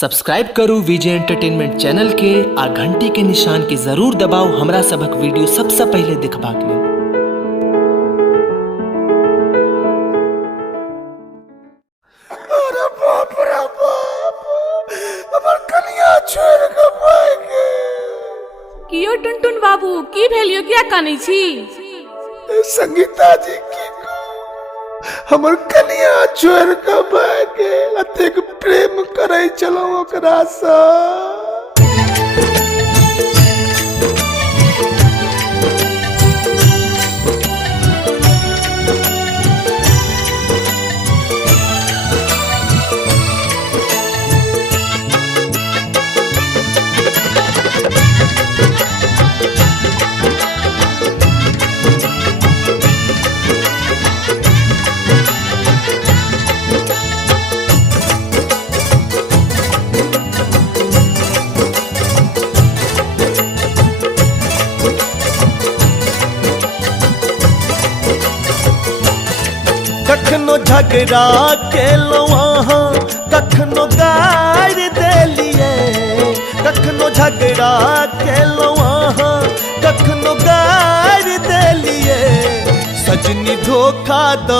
Subscribe करू विजय entertainment channel के आ घंटी के निशान के जरूर दबाओ हमरा सबक वीडियो सबसे पहले देखबाक लेल। अरे बाप रे बाप, हमर कनिया छोड़ के भाग गेल। कियो टुनटुन बाबू की भेलियो, किया कानै छी? संगीता जी की हमर कनिया छोड़ के भाग गेल। अतेक प्रेम करे चलो ओकरा सा। कखनो झगड़ा केलो वहाँ, कखनो गार देलिए। कखनो झगड़ा केलो वहाँ, कखनो गार देलिए। सजनी धोखा द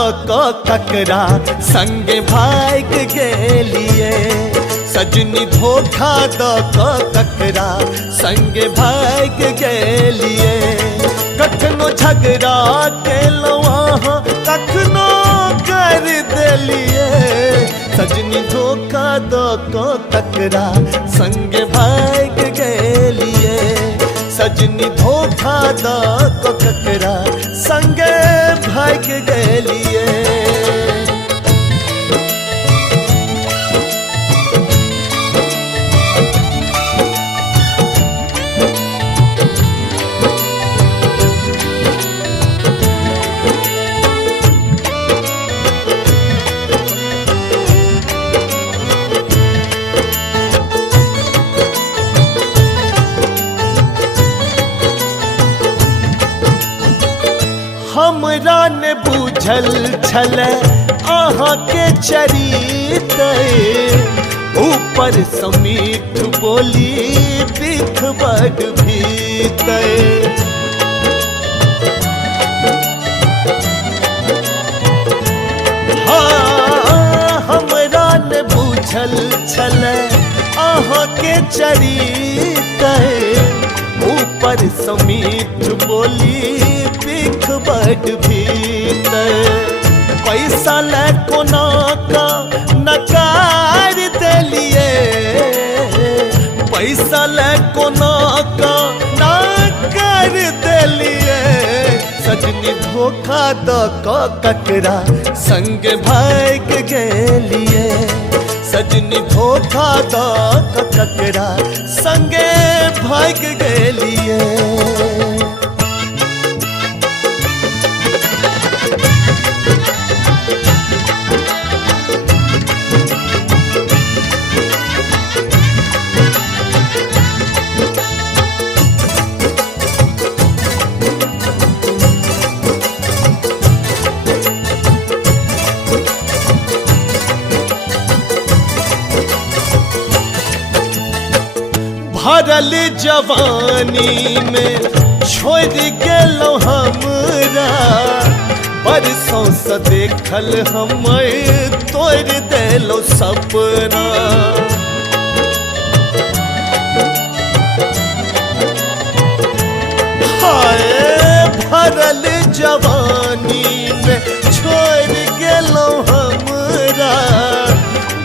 ककरा संगे भाग गेलिए। सजनी धोखा द ककरा संगे भाग गेलिए। कखनो झगड़ा केलो वहाँ, कखनो कर देलिए। सजनी धोखा दो को ककरा संग भाग गेलिए। सजनी धोखा दो को ककरा संग भाग गेलिए। हमरा ने बुझल छले अहाँ के चरित्र। ऊपर समीठ बोली बिख बड़ भीतर। हाँ, हमरा ने बुझल छले अहाँ के चरित्र। ऊपर समीठ बोली बिख बड़ भीतर। पैसा ले कोना का नकार देलिए। पैसा ले कोना का नकार देलिए। सजनी धोखा द ककरा संग भाग गेलिए। सजनी धोखा द ककरा संगे भाग गेलिए। भरल जवानी में छोड़ गेलो हमरा। बरसों से देखल हमर तोड़ देलो सपना। हाय, भरल जवानी में छोड़ गेलो हमरा।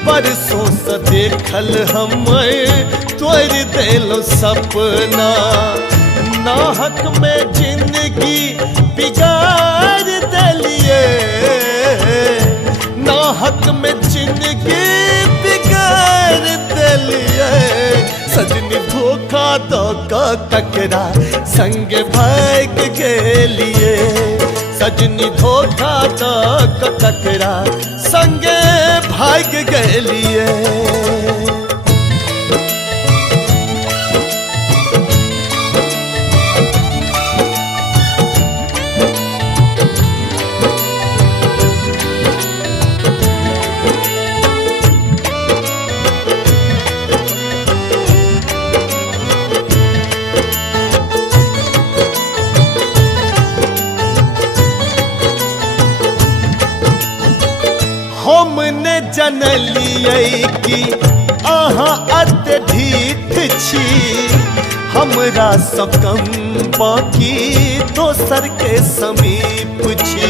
बरसों से देखल हमर तोड़ देलो सपना। नाहक में जिंदगी बिगाड़ देलिए। नाहक में जिंदगी बिगाड़ देलिए। सजनी धोखा दो ककरा संग भाग गेलिए। सजनी धोखा दो ककरा संगे भाग गेलिए। जनलियै कि अहाँ अत्यधिक छी, हमरा सकम बाकी दोसर के समीप छी।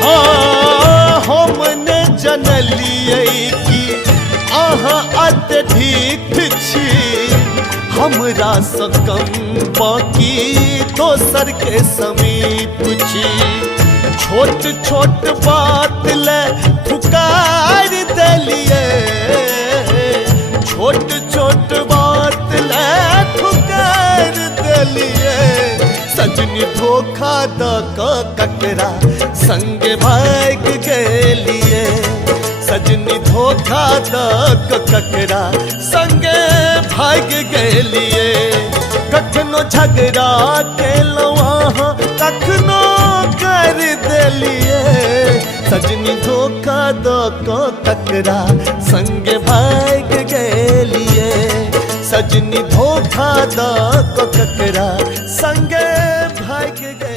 हाँ, हम ने जनलियै कि अहाँ अत्यधिक छी, हमरा सकम बाकी दोसर के समीप छी। छोट छोट बात ले फुकार देलिए, छोट छोट बात ले फुकार देलिए। सजनी धोखा द ककरा संगे भाग गेलिए, सजनी धोखा द ककरा संगे भाग गेलिए। कखनो झगड़ा केलौं अहाँ कखनो कर देलिए, सजनी धोखा द ककरा संगे भाग गेलिए, सजनी धोखा द ककरा संगे भाग गेलिए।